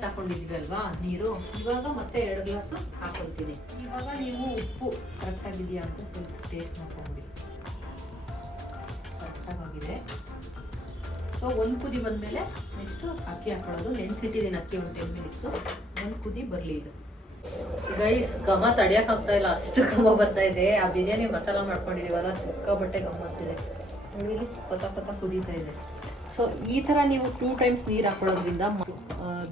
ಹಾಕೊಂಡಿದ್ವಿ ಅಲ್ವಾ ನೀರು. ಇವಾಗ ಮತ್ತೆ 2 ಗ್ಲಾಸ್ ಹಾಕೊಳ್ತೀನಿ. ಇವಾಗ ನೀವು ಉಪ್ಪು ಕರೆಕ್ಟ್ ಆಗಿದೆಯಾ ಅಂತ ಸ್ವಲ್ಪ ಟೇಸ್ಟ್ ಮಾಡ್ಕೊಂಡ್ಬಿಡಿ. ಕರೆಕ್ಟಾಗಿದೆ. ಸೊ 1 ಕುದಿ ಬಂದ್ಮೇಲೆ ನೆಕ್ಸ್ಟ್ ಅಕ್ಕಿ ಹಾಕೊಳ್ಳೋದು. ನೆನ್ಸಿಟ್ಟಿದ್ದೀನಿ ಅಕ್ಕಿ ಒಂದು 10 ಮಿನಿಟ್ಸು. 1 ಕುದಿ ಬರಲಿ ಇದು. ಗೈಸ್ ಘಮ ತಡಿಯಕ್ ಆಗ್ತಾ ಇಲ್ಲ, ಅಷ್ಟು ಘಮ ಬರ್ತಾ ಇದೆ. ಆ ಬಿರಿಯಾನಿ ಮಸಾಲ ಮಾಡ್ಕೊಂಡಿದೀವಲ್ಲ, ಸಿಕ್ಕಾಬಟ್ಟೆ ಘಮ ಆಗ್ತಿದೆ. ನೋಡಿ ಕೊತ್ತ ಕುದೀತಾ ಇದೆ. ಸೊ ಈ ತರ ನೀವು 2 ಟೈಮ್ಸ್ ನೀರು ಹಾಕೊಳ್ಳೋದ್ರಿಂದ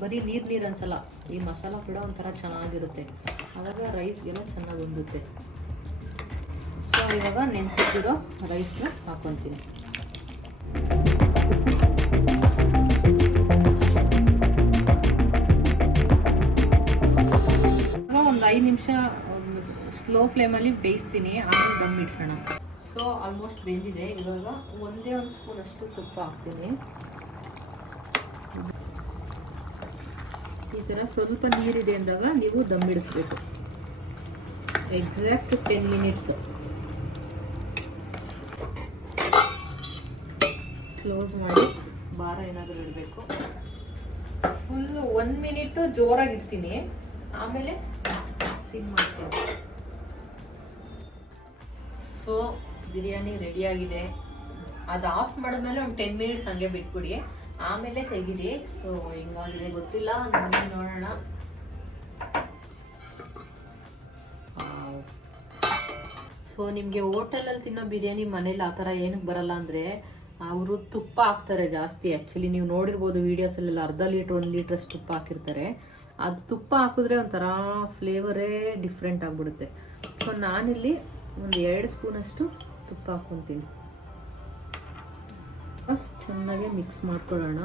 ಬರೀ ನೀರು ಅನ್ಸಲ್ಲ, ಈ ಮಸಾಲ ಕೂಡ ಒಂಥರ ಚೆನ್ನಾಗಿರುತ್ತೆ. ಆವಾಗ ರೈಸ್ಗೆಲ್ಲ ಚೆನ್ನಾಗಿ ಹೊಂದುತ್ತೆ. ಸೊ ಇವಾಗ ನೆನ್ಸಿಟ್ಟಿರೋ ರೈಸ್ನ ಹಾಕೊತೀನಿ. ಒಂದು 5 ನಿಮಿಷ ಸ್ಲೋ ಫ್ಲೇಮಲ್ಲಿ ಬೇಯಿಸ್ತೀನಿ, ಆಮೇಲೆ ದಮ್ ಇಡ್ಸೋಣ. ಸೊ ಆಲ್ಮೋಸ್ಟ್ ಬೆಂದಿದೆ. ಇವಾಗ 1 ಸ್ಪೂನ್ ಅಷ್ಟು ತುಪ್ಪ ಹಾಕ್ತೀನಿ. ಈ ಥರ ಸ್ವಲ್ಪ ನೀರಿದೆ ಅಂದಾಗ ನೀವು ದಮ್ ಇಡಿಸ್ಬೇಕು. Exact 10 minutes. ಕ್ಲೋಸ್ ಮಾಡಿ ಭಾರ ಏನಾದರೂ ಇಡಬೇಕು. ಫುಲ್ಲು 1 ಮಿನಿಟ್ ಜೋರಾಗಿ ಇಡ್ತೀನಿ, ಆಮೇಲೆ ಸಿಮ್ ಮಾಡ್ತೀನಿ. ಸೊ ಬಿರಿಯಾನಿ ರೆಡಿಯಾಗಿದೆ. ಅದು ಆಫ್ ಮಾಡಿದ್ಮೇಲೆ ಒಂದು 10 ಮಿನಿಟ್ಸ್ ಹಂಗೆ ಬಿಟ್ಬಿಡಿ, ಆಮೇಲೆ ತೆಗೀರಿ. ಸೊ ಹಿಂಗಾಗಿದೆ ಗೊತ್ತಿಲ್ಲ, ಮನೆ ನೋಡೋಣ. ಸೊ ನಿಮಗೆ ಹೋಟೆಲಲ್ಲಿ ತಿನ್ನೋ ಬಿರಿಯಾನಿ ಮನೇಲಿ ಆ ಥರ ಏನಕ್ಕೆ ಬರಲ್ಲ ಅಂದರೆ, ಅವರು ತುಪ್ಪ ಹಾಕ್ತಾರೆ ಜಾಸ್ತಿ. ಆ್ಯಕ್ಚುಲಿ ನೀವು ನೋಡಿರ್ಬೋದು ವೀಡಿಯೋಸಲ್ಲೆಲ್ಲ, ಅರ್ಧ ಲೀಟ್ರ್ 1 ಲೀಟ್ರಷ್ಟು ತುಪ್ಪ ಹಾಕಿರ್ತಾರೆ. ಅದು ತುಪ್ಪ ಹಾಕಿದ್ರೆ ಒಂಥರ ಫ್ಲೇವರೇ ಡಿಫ್ರೆಂಟ್ ಆಗಿಬಿಡುತ್ತೆ. ಸೊ ನಾನಿಲ್ಲಿ ಒಂದು 2 ಸ್ಪೂನಷ್ಟು ತುಪ್ಪ ಹಾಕ್ಕೊತೀನಿ. ಚೆನ್ನಾಗಿ ಮಿಕ್ಸ್ ಮಾಡ್ಕೊಳ್ಳೋಣ.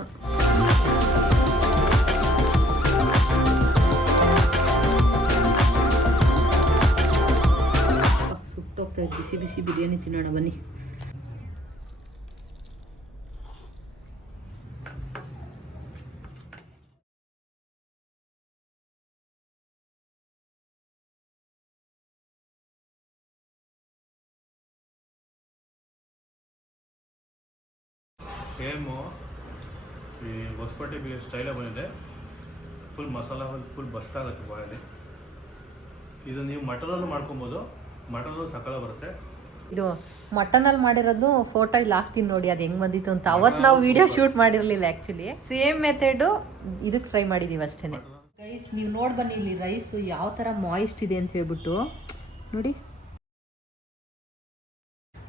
ಸುಟ್ಟೋಗ್ತಾ ಇದೆ. ಬಿಸಿ ಬಿಸಿ ಬಿರಿಯಾನಿ ತಿನ್ನೋಣ ಬನ್ನಿ. ಸೇಮು ಈ ಹೊಸಪೇಟೆ ಬಿರಿಯಾನಿ ಸ್ಟೈಲೇ ಬಂದಿದೆ. ಫುಲ್ ಮಸಾಲ ಫುಲ್ ಬಸ್ಟ್ ಆಗುತ್ತೆ ಬಾಯಲ್ಲಿ. ಇದು ನೀವು ಮಟನಲ್ಲೂ ಮಾಡ್ಕೊಬೋದು, ಮಟನಲ್ಲೂ ಸಕಾಲ ಬರುತ್ತೆ. ಇದು ಮಟನಲ್ಲಿ ಮಾಡಿರೋದು ಫೋಟೋ ಇಲ್ಲಿ ಹಾಕ್ತೀನಿ ನೋಡಿ ಅದು ಹೆಂಗ್ ಬಂದಿತ್ತು ಅಂತ. ಅವತ್ತು ನಾವು ವಿಡಿಯೋ ಶೂಟ್ ಮಾಡಿರಲಿಲ್ಲ ಆ್ಯಕ್ಚುಲಿ. ಸೇಮ್ ಮೆಥಡು ಇದಕ್ಕೆ ಟ್ರೈ ಮಾಡಿದ್ದೀವಿ ಅಷ್ಟೇ. ಗೈಸ್ ನೀವು ನೋಡಿ ಬನ್ನಿ ಇಲ್ಲಿ ರೈಸು ಯಾವ ಥರ ಮಾಯಿಸ್ಟ್ ಇದೆ ಅಂತ ಹೇಳ್ಬಿಟ್ಟು ನೋಡಿ.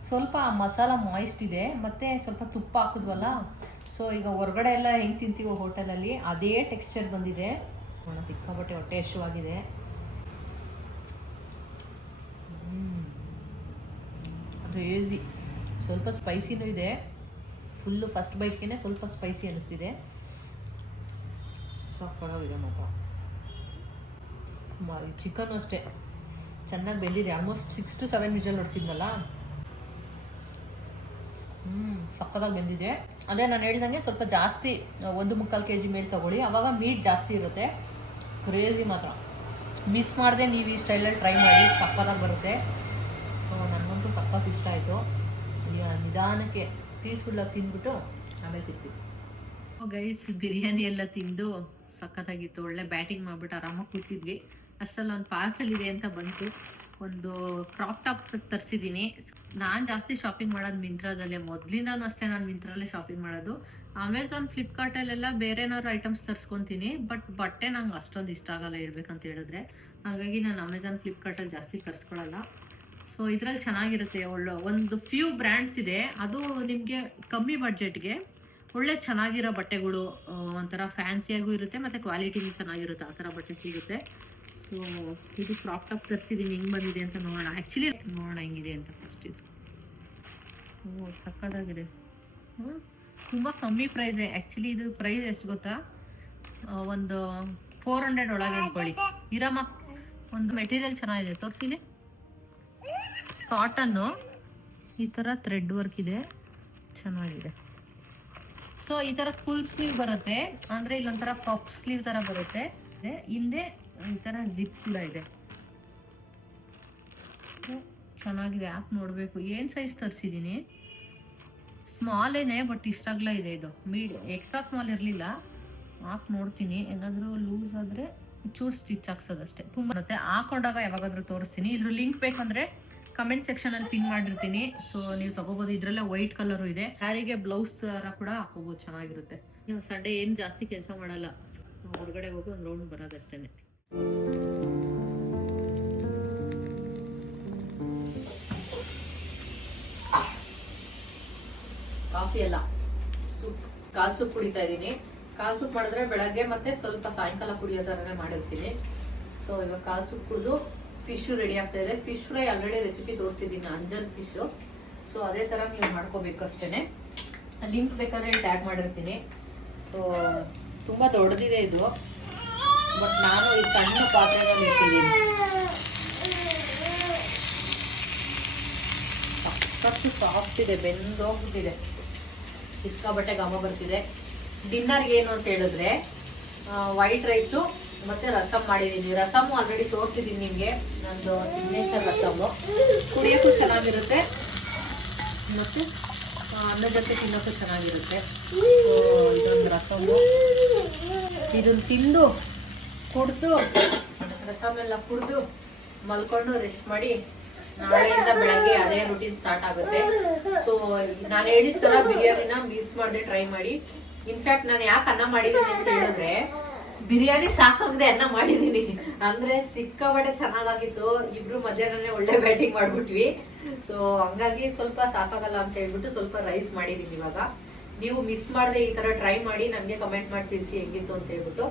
ಸ್ವಲ್ಪ ಮಸಾಲ ಮಾಯಿಸ್ಟ್ ಇದೆ, ಮತ್ತು ಸ್ವಲ್ಪ ತುಪ್ಪ ಹಾಕಿದ್ವಲ್ಲ, ಸೊ ಈಗ ಹೊರಗಡೆ ಎಲ್ಲ ಹೆಂಗೆ ತಿಂತೀವೋ ಹೋಟೆಲಲ್ಲಿ ಅದೇ ಟೆಕ್ಸ್ಚರ್ ಬಂದಿದೆ. ಸಿಕ್ಕಾಪಟ್ಟೆ ಹೊಟ್ಟೆ ಹಸಿವಾಗಿದೆ. ಕ್ರೇಜಿ. ಸ್ವಲ್ಪ ಸ್ಪೈಸಿನೂ ಇದೆ, ಫುಲ್ಲು ಫಸ್ಟ್ ಬೈಟ್ಗೆ ಸ್ವಲ್ಪ ಸ್ಪೈಸಿ ಅನ್ನಿಸ್ತಿದೆ. ಸಕ್ಕತ್ತಾಗಿದೆ ಮಾತ್ರ. ಚಿಕನ್ನು ಅಷ್ಟೇ ಚೆನ್ನಾಗಿ ಬೆಂದಿದೆ. ಆಲ್ಮೋಸ್ಟ್ 6 to 7 ವಿಜಲ್ ಹೊಡ್ಸಿದ್ನಲ್ಲ, ಸಕ್ಕತ್ತಾಗಿ ಬೆಂದಿದೆ. ಅದೇ ನಾನು ಹೇಳ್ದಂಗೆ ಸ್ವಲ್ಪ ಜಾಸ್ತಿ 1.25 kg ಮೇಲೆ ತೊಗೊಳ್ಳಿ, ಆವಾಗ ಮೀಟ್ ಜಾಸ್ತಿ ಇರುತ್ತೆ. ಕ್ರೇಜಿ ಮಾತ್ರ. ಮಿಸ್ ಮಾಡದೆ ನೀವು ಈ ಸ್ಟೈಲಲ್ಲಿ ಟ್ರೈ ಮಾಡಿ, ಸಕ್ಕತ್ತಾಗಿ ಬರುತ್ತೆ. ಸೊ ನನಗಂತೂ ಸಖತ್ ಇಷ್ಟ ಆಯಿತು. ನಿಧಾನಕ್ಕೆ ಪೀಸ್ಫುಲ್ಲಾಗಿ ತಿಂದ್ಬಿಟ್ಟು ಆಮೇಲೆ ಸಿಗ್ತೀವಿ. ಗೈಸ್ ಬಿರಿಯಾನಿ ಎಲ್ಲ ತಿಂದು ಸಖತ್ತಾಗಿತ್ತು. ಒಳ್ಳೆ ಬ್ಯಾಟಿಂಗ್ ಮಾಡಿಬಿಟ್ಟು ಆರಾಮಾಗಿ ಕೂತಿದ್ವಿ. ಅಷ್ಟರಲ್ಲಿ ಒಂದು ಪಾರ್ಸಲ್ ಇದೆ ಅಂತ ಬಂತು. ಒಂದು ಕ್ರಾಪ್ ಟಾಪ್ ತರಿಸಿದ್ದೀನಿ. ನಾನು ಜಾಸ್ತಿ ಶಾಪಿಂಗ್ ಮಾಡೋದು ಮಿಂತ್ರಾದಲ್ಲೇ, ಮೊದಲಿಂದನೂ ಅಷ್ಟೇ. ನಾನು ಮಿಂತ್ರಾಲ್ಲೇ ಶಾಪಿಂಗ್ ಮಾಡೋದು. ಅಮೆಝಾನ್ ಫ್ಲಿಪ್ಕಾರ್ಟಲ್ಲೆಲ್ಲ ಬೇರೆ ಏನಾದ್ರು ಐಟಮ್ಸ್ ತರಿಸ್ಕೊತೀನಿ, ಬಟ್ ಬಟ್ಟೆ ನಂಗೆ ಅಷ್ಟೊಂದು ಇಷ್ಟ ಆಗಲ್ಲ ಹೇಳ್ಬೇಕಂತ ಹೇಳಿದ್ರೆ. ಹಾಗಾಗಿ ನಾನು ಅಮೆಝಾನ್ ಫ್ಲಿಪ್ಕಾರ್ಟಲ್ಲಿ ಜಾಸ್ತಿ ತರಿಸ್ಕೊಳ್ಳಲ್ಲ. ಸೊ ಇದರಲ್ಲಿ ಚೆನ್ನಾಗಿರುತ್ತೆ. ಒಂದು ಫ್ಯೂ ಬ್ರ್ಯಾಂಡ್ಸ್ ಇದೆ, ಅದು ನಿಮಗೆ ಕಮ್ಮಿ ಬಡ್ಜೆಟ್ಗೆ ಒಳ್ಳೆ ಚೆನ್ನಾಗಿರೋ ಬಟ್ಟೆಗಳು, ಒಂಥರ ಫ್ಯಾನ್ಸಿಯಾಗೂ ಇರುತ್ತೆ ಮತ್ತು ಕ್ವಾಲಿಟಿನೂ ಚೆನ್ನಾಗಿರುತ್ತೆ. ಆ ಥರ ಬಟ್ಟೆ ಸಿಗುತ್ತೆ. ಸೊ ಇದು ಕ್ರಾಪ್ ಟಾಪ್ ತರಿಸಿದ್ದೀನಿ. ಹೆಂಗೆ ಬಂದಿದೆ ಅಂತ ನೋಡೋಣ. ಆ್ಯಕ್ಚುಲಿ ನೋಡೋಣ ಹೆಂಗಿದೆ ಅಂತ ಫಸ್ಟ್. ಇದು ಸಕ್ಕತ್ತಾಗಿದೆ. ತುಂಬ ಕಮ್ಮಿ ಪ್ರೈಸೇ. ಆ್ಯಕ್ಚುಲಿ ಇದು ಪ್ರೈಸ್ ಎಷ್ಟು ಗೊತ್ತಾ, ಒಂದು 400 ಒಳಗೆ ಅಂದ್ಕೊಳ್ಳಿ. ಇರಮ್ಮ, ಒಂದು ಮೆಟೀರಿಯಲ್ ಚೆನ್ನಾಗಿದೆ, ತೋರಿಸಿಲಿ. ಕಾಟನ್ನು ಈ ಥರ ಥ್ರೆಡ್ ವರ್ಕ್ ಇದೆ, ಚೆನ್ನಾಗಿದೆ. ಸೊ ಈ ಥರ ಫುಲ್ ಸ್ಲೀವ್ ಬರುತ್ತೆ, ಅಂದರೆ ಇಲ್ಲೊಂಥರ ಪಫ್ ಸ್ಲೀವ್ ಥರ ಬರುತ್ತೆ. ಹಿಂದೆ ಈ ಥರ ಜಿಪ್ ಕೂಡ ಇದೆ. ಚೆನ್ನಾಗಿದೆ. ಆ್ಯಪ್ ನೋಡಬೇಕು. ಏನು ಸೈಜ್ ತರಿಸಿದ್ದೀನಿ, ಸ್ಮಾಲ್ ಏನೇ, ಬಟ್ ಇಷ್ಟಾಗಲ ಇದೆ. ಇದು ಎಕ್ಸ್ಟ್ರಾ ಸ್ಮಾಲ್ ಇರಲಿಲ್ಲ. ಆ್ಯಪ್ ನೋಡ್ತೀನಿ, ಏನಾದರೂ ಲೂಸ್ ಆದರೆ ಚೂರು ಸ್ಟಿಚ್ ಹಾಕ್ಸೋದಷ್ಟೇ. ತುಂಬ ಬರುತ್ತೆ. ಹಾಕೊಂಡಾಗ ಯಾವಾಗಾದ್ರೂ ತೋರಿಸ್ತೀನಿ. ಇದ್ರ ಲಿಂಕ್ ಬೇಕಂದರೆ ಕಮೆಂಟ್ ಸೆಕ್ಷನಲ್ಲಿ ಪಿನ್ ಮಾಡಿರ್ತೀನಿ. ಸೊ ನೀವು ತಗೋಬೋದು. ಇದರಲ್ಲೇ ವೈಟ್ ಕಲರು ಇದೆ. ಯಾರಿಗೆ ಬ್ಲೌಸ್ ಥರ ಕೂಡ ಹಾಕೋಬೋದು, ಚೆನ್ನಾಗಿರುತ್ತೆ. ನೀವು ಸಂಡೇ ಏನು ಜಾಸ್ತಿ ಕೆಲಸ ಮಾಡಲ್ಲ, ಹೊರಗಡೆ ಹೋಗಿ ಒಂದು ರೌಂಡ್ ಬರೋದಷ್ಟೇ. ಕಾಫಿ ಅಲ್ಲ, ಸೂಪ್, ಕಾಲ್ ಸೂಪ್ ಕುಡಿತಾ ಇದ್ದೀನಿ. ಕಾಲ್ ಸೂಪ್ ಮಾಡಿದ್ರೆ ಬೆಳಗ್ಗೆ ಮತ್ತೆ ಸ್ವಲ್ಪ ಸಾಯಂಕಾಲ ಕುಡಿಯೋ ಥರನೇ ಮಾಡಿರ್ತೀನಿ. ಸೊ ಇವಾಗ ಕಾಲ್ ಸೂಪ್ ಕುಡಿದು ಫಿಶ್ ರೆಡಿ ಆಗ್ತಾ ಇದೆ. ಫಿಶ್ ಫ್ರೈ ಆಲ್ರೆಡಿ ರೆಸಿಪಿ ತೋರಿಸಿದ್ದೀನಿ, ಅಂಜನ್ ಫಿಶು. ಸೊ ಅದೇ ಥರ ನೀವು ಮಾಡ್ಕೋಬೇಕು ಅಷ್ಟೇ. ಲಿಂಕ್ ಬೇಕಾದ್ರೆ ಟ್ಯಾಗ್ ಮಾಡಿರ್ತೀನಿ. ಸೊ ತುಂಬ ದೊಡ್ಡದಿದೆ ಇದು, ಬಟ್ ನಾನು ಈ ಸಣ್ಣ ಪಾತ್ರೆನಲ್ಲಿ ಇಟ್ಟಿದ್ದೀನಿ. ಸಖತ್ತು ಸಾಫ್ಟ್ ಇದೆ, ಬೆಂದೋಗ್ಬಿಟ್ಟಿದೆ. ಸಿಕ್ಕಾಬಟ್ಟೆ ಘಮ ಬರ್ತಿದೆ. ಡಿನ್ನರ್ಗೆ ಏನು ಅಂತ ಹೇಳಿದ್ರೆ ವೈಟ್ ರೈಸು ಮತ್ತು ರಸಮ್ ಮಾಡಿದ್ದೀನಿ. ರಸಮು ಆಲ್ರೆಡಿ ತೋರಿಸಿದ್ದೀನಿ ನಿಮಗೆ, ನಂದು ಸಿಗ್ನೇಚರ್ ರಸಮು. ಕುಡಿಯೋಕ್ಕೂ ಚೆನ್ನಾಗಿರುತ್ತೆ ಮತ್ತು ಅನ್ನದ ಜೊತೆ ತಿನ್ನೋಕ್ಕೂ ಚೆನ್ನಾಗಿರುತ್ತೆ. ಇದೊಂದು ರಸಮು, ಇದನ್ನು ತಿಂದು ಕುಡಿದು ರಸಮೆಲ್ಲ ಕುಡಿದು ಮಲ್ಕೊಂಡು ರೆಸ್ಟ್ ಮಾಡಿ ನಾಳೆಯಿಂದ ಬೆಳಗ್ಗೆ ಅದೇ ರೂಟೀನ್ ಸ್ಟಾರ್ಟ್ ಆಗುತ್ತೆ. ಸೊ ನಾನು ಹೇಳಿದ ಥರ ಬಿರಿಯಾನಿನ ಮಿಸ್ ಮಾಡದೆ ಟ್ರೈ ಮಾಡಿ. ಇನ್ಫ್ಯಾಕ್ಟ್ ನಾನು ಯಾಕೆ ಅನ್ನ ಮಾಡಿದ್ದೀನಿ ಅಂತ ಹೇಳಿದ್ರೆ, ಬಿರಿಯಾನಿ ಸಾಕಾಗದೆ ಅನ್ನ ಮಾಡಿದ್ದೀನಿ. ಅಂದ್ರೆ ಸಿಕ್ಕಾಪಟ್ಟೆ ಚೆನ್ನಾಗಾಗಿತ್ತು. ಇಬ್ರು ಮಧ್ಯಾಹ್ನನೇ ಒಳ್ಳೆ ಬ್ಯಾಟಿಂಗ್ ಮಾಡ್ಬಿಟ್ವಿ. ಸೊ ಹಂಗಾಗಿ ಸ್ವಲ್ಪ ಸಾಕಾಗಲ್ಲ ಅಂತ ಹೇಳ್ಬಿಟ್ಟು ಸ್ವಲ್ಪ ರೈಸ್ ಮಾಡಿದೀನಿ. ಇವಾಗ ನೀವು ಮಿಸ್ ಮಾಡದೆ ಈ ತರ ಟ್ರೈ ಮಾಡಿ ನನಗೆ ಕಮೆಂಟ್ ಮಾಡಿ ತಿಳಿಸಿ ಹೆಂಗಿತ್ತು ಅಂತ ಹೇಳ್ಬಿಟ್ಟು.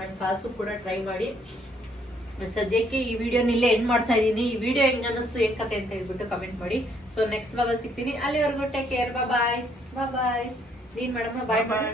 ಅಂಡ್ ಕಾಲ್ಸು ಕೂಡ ಟ್ರೈ ಮಾಡಿ. ಸದ್ಯಕ್ಕೆ ಈ ವಿಡಿಯೋನ ಇಲ್ಲೇ ಎಂಡ್ ಮಾಡ್ತಾ ಇದ್ದೀನಿ. ಈ ವಿಡಿಯೋ ಹೆಂಗ್ ಅನ್ನಿಸ್ತು, ಏನ್ ಕತೆ ಅಂತ ಹೇಳ್ಬಿಟ್ಟು ಕಮೆಂಟ್ ಮಾಡಿ. ಸೊ ನೆಕ್ಸ್ಟ್ ಬ್ಲಾಗಲ್ಲಿ ಸಿಗ್ತೀನಿ. ಅಲ್ಲಿವರೆಗೂ ಟೇಕ್ ಕೇರ್. ಬಾಯ್ ಬಾಯ್. ನೀನ್ ಮೇಡಮ್ ಬಾಯ್ ಮಾಡು.